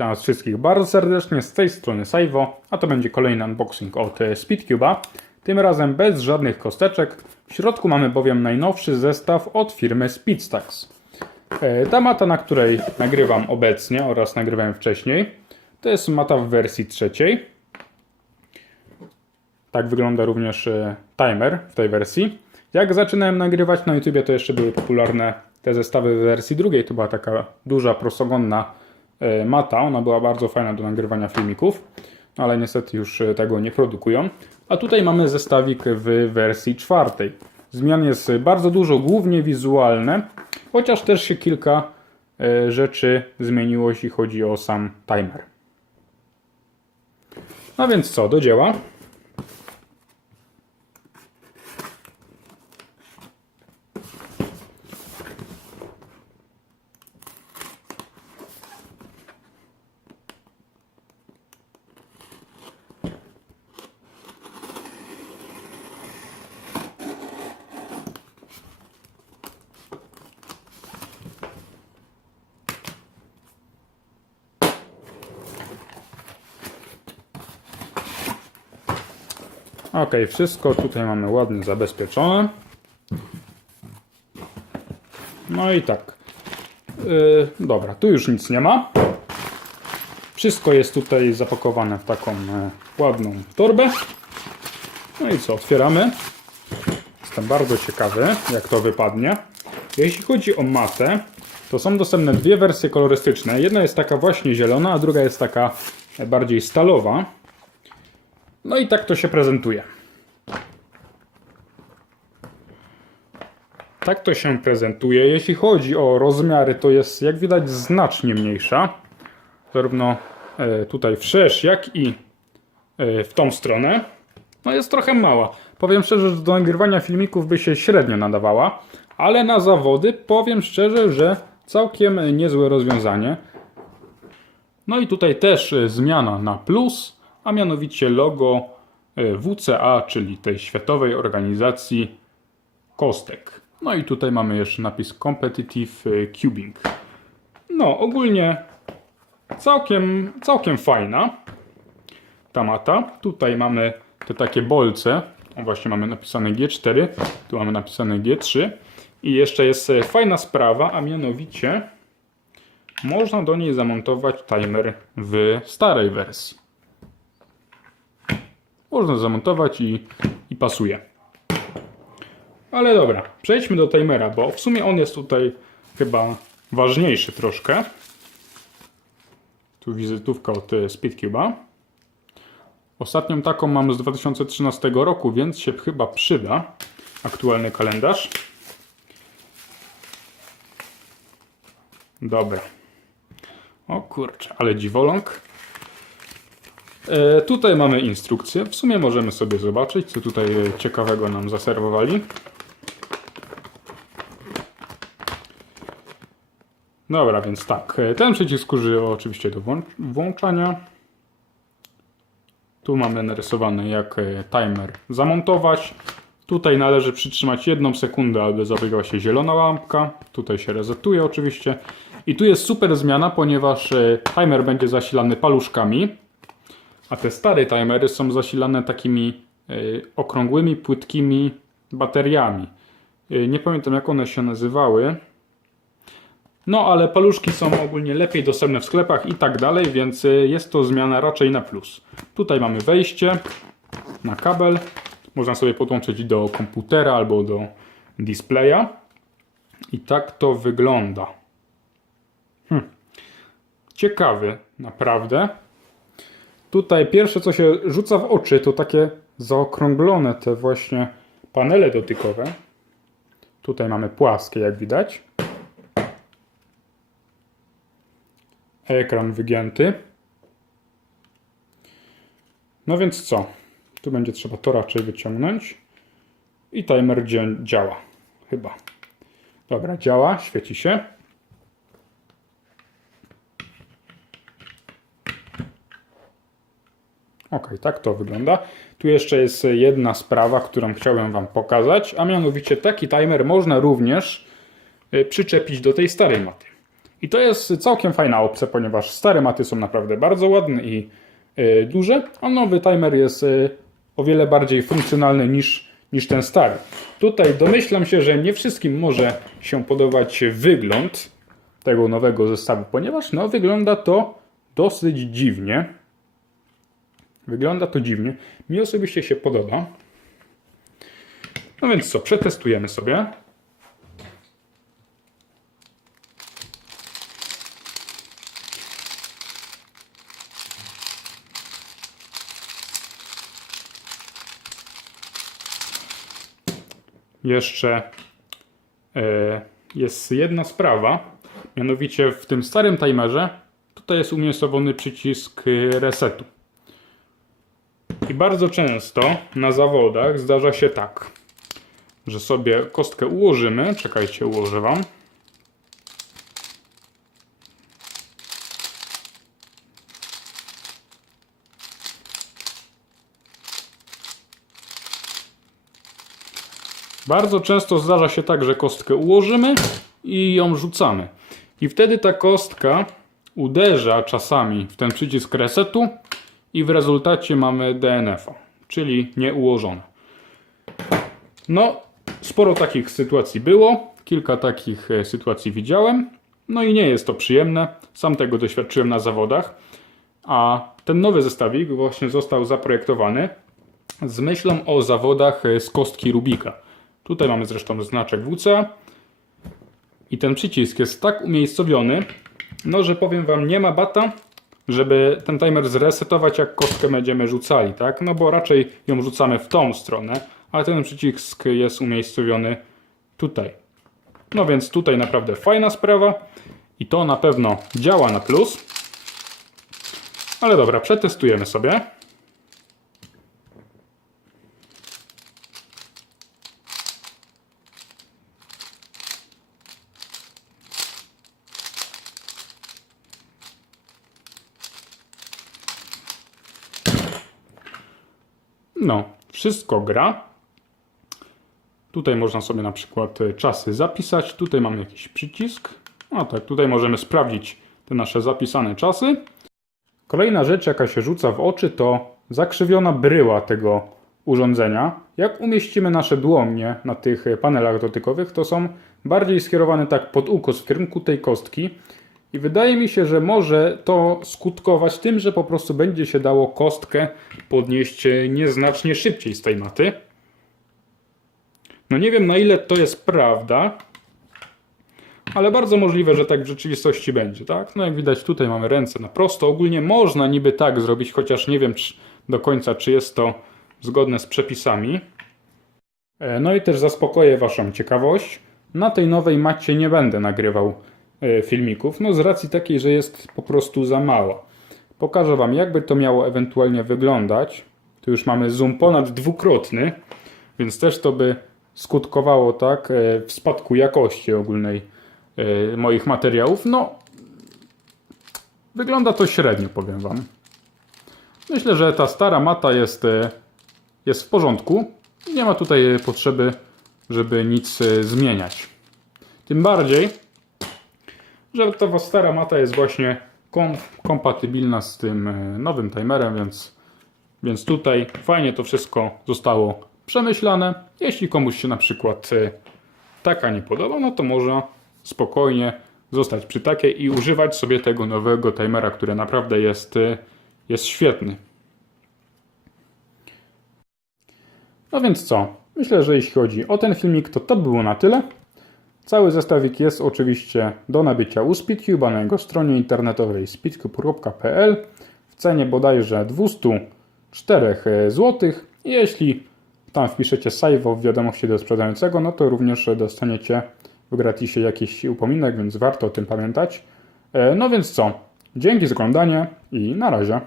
Witam Was wszystkich bardzo serdecznie z tej strony Saivo, a to będzie kolejny unboxing od e, Speedcube'a. Tym razem bez żadnych kosteczek. W środku mamy bowiem najnowszy zestaw od firmy Speedstacks. E, Ta mata, na której nagrywam obecnie oraz nagrywałem wcześniej, to jest mata w wersji trzeciej. Tak wygląda również e, timer w tej wersji. Jak zaczynałem nagrywać na YouTubie, to jeszcze były popularne te zestawy w wersji drugiej. To była taka duża, prostokątna e, mata. Ona była bardzo fajna do nagrywania filmików, ale niestety już e, tego nie produkują. A tutaj mamy zestawik w wersji czwartej. Zmian jest bardzo dużo, głównie wizualne, chociaż też się kilka e, rzeczy zmieniło, jeśli chodzi o sam timer. No więc co, do dzieła. Ok, wszystko tutaj mamy ładnie zabezpieczone. No i tak. Yy, dobra, tu już nic nie ma. Wszystko jest tutaj zapakowane w taką e, ładną torbę. No i co, otwieramy. Jestem bardzo ciekawy, jak to wypadnie. Jeśli chodzi o matę, to są dostępne dwie wersje kolorystyczne. Jedna jest taka właśnie zielona, a druga jest taka bardziej stalowa. No i tak to się prezentuje. Tak to się prezentuje. Jeśli chodzi o rozmiary, to jest jak widać znacznie mniejsza. Zarówno e, tutaj wszerz, jak i e, w tą stronę. No jest trochę mała. Powiem szczerze, że do nagrywania filmików by się średnio nadawała, ale na zawody powiem szczerze, że całkiem niezłe rozwiązanie. No i tutaj też e, zmiana na plus, a mianowicie logo e, WCA, czyli tej Światowej Organizacji Kostek. No i tutaj mamy jeszcze napis Competitive e, Cubing. No, ogólnie całkiem, całkiem fajna ta mata. Tutaj mamy te takie bolce. Właśnie mamy napisane G4, tu mamy napisane G3. I jeszcze jest e, fajna sprawa, a mianowicie można do niej zamontować timer w starej wersji. Można zamontować i, i pasuje. Ale dobra, przejdźmy do timera, bo w sumie on jest tutaj chyba ważniejszy troszkę. Tu wizytówka od e, Speedcube'a. Ostatnią taką mam z 2013 roku, więc się chyba przyda. Aktualny kalendarz. Dobra. O kurczę, ale dziwoląg. E, tutaj mamy instrukcję. W sumie możemy sobie zobaczyć, co tutaj ciekawego nam zaserwowali. Dobra, więc tak. e, Ten przycisk użyję oczywiście do włą- włączania. Tu mamy narysowane jak e, timer zamontować. Tutaj należy przytrzymać jedną sekundę, aby zabiegła się zielona lampka. Tutaj się resetuje oczywiście. I tu jest super zmiana, ponieważ timer będzie zasilany paluszkami, a te stare timery są zasilane takimi e, okrągłymi, płytkimi bateriami. E, Nie pamiętam jak one się nazywały. No, ale paluszki są ogólnie lepiej dostępne w sklepach i tak dalej, więc y, jest to zmiana raczej na plus. Tutaj mamy wejście na kabel. Można sobie podłączyć do komputera albo do displaya. I tak to wygląda. Hm. Ciekawy, naprawdę. Tutaj pierwsze co się rzuca w oczy to takie zaokrąglone te właśnie panele dotykowe. Tutaj mamy płaskie, jak widać. ekran wygięty. No więc co? Tu będzie trzeba to raczej wyciągnąć. I timer dzia- działa. Chyba. Dobra, działa, świeci się. Ok, tak to wygląda. Tu jeszcze jest jedna sprawa, którą chciałem Wam pokazać, a mianowicie taki timer można również y, przyczepić do tej starej maty. I to jest całkiem fajna opcja, ponieważ stare maty są naprawdę bardzo ładne i e, duże, a nowy timer jest e, o wiele bardziej funkcjonalny niż, niż ten stary. Tutaj domyślam się, że nie wszystkim może się podobać wygląd tego nowego zestawu, ponieważ no, wygląda to dosyć dziwnie. Wygląda to dziwnie. Mi osobiście się podoba. No więc co, przetestujemy sobie. Jeszcze e, jest jedna sprawa. Mianowicie w tym starym timerze tutaj jest umiejscowiony przycisk resetu. Bardzo często na zawodach zdarza się tak, że sobie kostkę ułożymy. Czekajcie, ułożę Wam. Bardzo często zdarza się tak, że kostkę ułożymy i ją rzucamy. I wtedy ta kostka uderza czasami w ten przycisk resetu i w rezultacie mamy DNF-a, czyli nieułożone. No, sporo takich sytuacji było, kilka takich e, sytuacji widziałem, no i nie jest to przyjemne. Sam tego doświadczyłem na zawodach, a ten nowy zestawik właśnie został zaprojektowany z myślą o zawodach e, z kostki Rubika. Tutaj mamy zresztą znaczek WC i ten przycisk jest tak umiejscowiony, no że powiem Wam, nie ma bata, żeby ten timer zresetować, jak kostkę będziemy rzucali, tak? No bo raczej ją rzucamy w tą stronę, a ten przycisk jest umiejscowiony tutaj. No więc tutaj naprawdę fajna sprawa i to na pewno działa na plus. Ale dobra, przetestujemy sobie. No, wszystko gra. Tutaj można sobie na przykład e, czasy zapisać. Tutaj mamy jakiś przycisk. No tak, tutaj możemy sprawdzić te nasze zapisane czasy. Kolejna rzecz, jaka się rzuca w oczy, to zakrzywiona bryła tego urządzenia. Jak umieścimy nasze dłonie na tych panelach dotykowych, to są bardziej skierowane tak pod ukos w kierunku tej kostki. I wydaje mi się, że może to skutkować tym, że po prostu będzie się dało kostkę podnieść e, nieznacznie szybciej z tej maty. No nie wiem na ile to jest prawda, ale bardzo możliwe, że tak w rzeczywistości będzie, tak? No jak widać tutaj mamy ręce na prosto. Ogólnie można niby tak zrobić, chociaż nie wiem do końca, czy jest to zgodne z przepisami. E, No i też zaspokoję Waszą ciekawość. Na tej nowej macie nie będę nagrywał filmików, no z racji takiej, że jest po prostu za mała. Pokażę Wam, jakby to miało ewentualnie wyglądać. Tu już mamy zoom ponad dwukrotny, więc też to by skutkowało tak e, w spadku jakości ogólnej e, moich materiałów. No, wygląda to średnio, powiem Wam. Myślę, że ta stara mata jest, e, jest w porządku. Nie ma tutaj potrzeby, żeby nic e, zmieniać. Tym bardziej, że ta stara mata jest właśnie kom kompatybilna z tym e, nowym timerem, więc, więc tutaj fajnie to wszystko zostało przemyślane. Jeśli komuś się na przykład e, taka nie podoba, no to można spokojnie zostać przy takiej i używać sobie tego nowego timera, który naprawdę jest, e, jest świetny. No więc co? Myślę, że jeśli chodzi o ten filmik, to to było na tyle. Cały zestawik jest oczywiście do nabycia u Speedcube na jego stronie internetowej speedcube.pl w cenie bodajże 204 zł. Jeśli tam wpiszecie Saivo w wiadomości do sprzedającego, no to również dostaniecie w gratisie jakiś upominek, więc warto o tym pamiętać. E, No więc co? Dzięki za oglądanie i na razie.